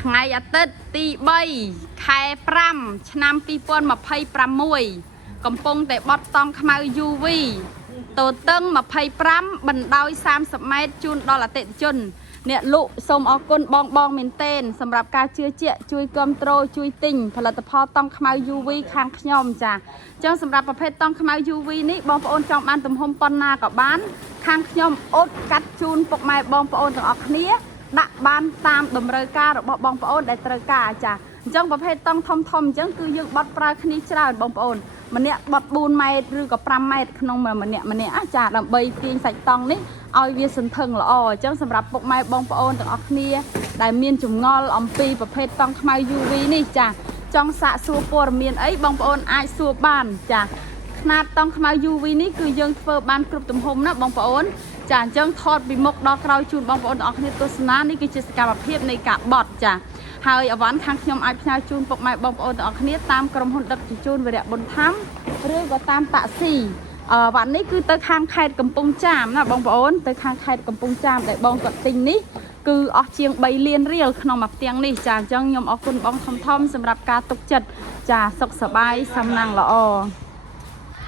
ថ្ងៃអាទិត្យទី3 ខែ 5 ឆ្នាំ 2026 កំពុងតែបត់តង់ខ្មៅ UV តូតឹង 25 បណ្ដោយ 30 ម៉ែត្រជូនដល់អតិថិជនអ្នកលក់សូមអរគុណបងមែនទែនសម្រាប់ការជឿជាក់ជួយគាំទ្រជួយទិញផលិតផលតង់ខ្មៅ UV ខាងខ្ញុំចាអញ្ចឹងសម្រាប់ប្រភេទតង់ខ្មៅ UV នេះបងប្អូនចង់បានទំហំប៉ុណ្ណាក៏បានខាងខ្ញុំអត់កាត់ជូនពុកម៉ែបងប្អូនទាំងអស់គ្នាដាក់បានតាមតម្រូវការរបស់បងប្អូនដែលត្រូវការចាអញ្ចឹងប្រភេទតង់ធំអញ្ចឹងគឺយើងបត់ប្រើគ្នាច្រើនបងប្អូនម្នាក់បត់4ម៉ែត្រឬក៏5ម៉ែត្រក្នុងម្នាក់ចាដើម្បីទាញសាច់តង់នេះឲ្យវាសន្ធឹងល្អអញ្ចឹងសម្រាប់ពុកម៉ែបងប្អូនទាំងអស់គ្នាដែលមានចម្ងល់អំពីប្រភេទតង់ខ្មៅ UV នេះចាចង់សាកសួរព័ត៌មានអីបងប្អូនអាចសួរបានចាຂະຫນាតតង់ខ្មៅ UV នេះគឺយើងធ្វើបានគ្រប់ទំហំណាបងប្អូនចាអញ្ចឹងថតពីមុខដល់ក្រោយជូនបងប្អូនទាំងអស់គ្នាទស្សនានេះគឺជាសកម្មភាពនៃការបត់ចាហើយអវ៉ាន់ខាងខ្ញុំអាចផ្ញើជូនពុកម៉ែបងប្អូនទាំងអស់គ្នាតាមក្រុមហ៊ុនដឹកជញ្ជូនវីរៈប៊ុនធម្មឬក៏តាមតាក់ស៊ីវ៉ាន់នេះគឺទៅខាងខេត្តកំពង់ចាមណាបងប្អូនទៅខាងខេត្តកំពង់ចាមដែលបងគាត់ទិញនេះគឺអស់ជាង3លានរៀលក្នុងមួយផ្ទាំងនេះចាអញ្ចឹងខ្ញុំអរគុណបងធំសម្រាប់ការទុកចិត្តចាសុខសប្បាយសំណាងល្អ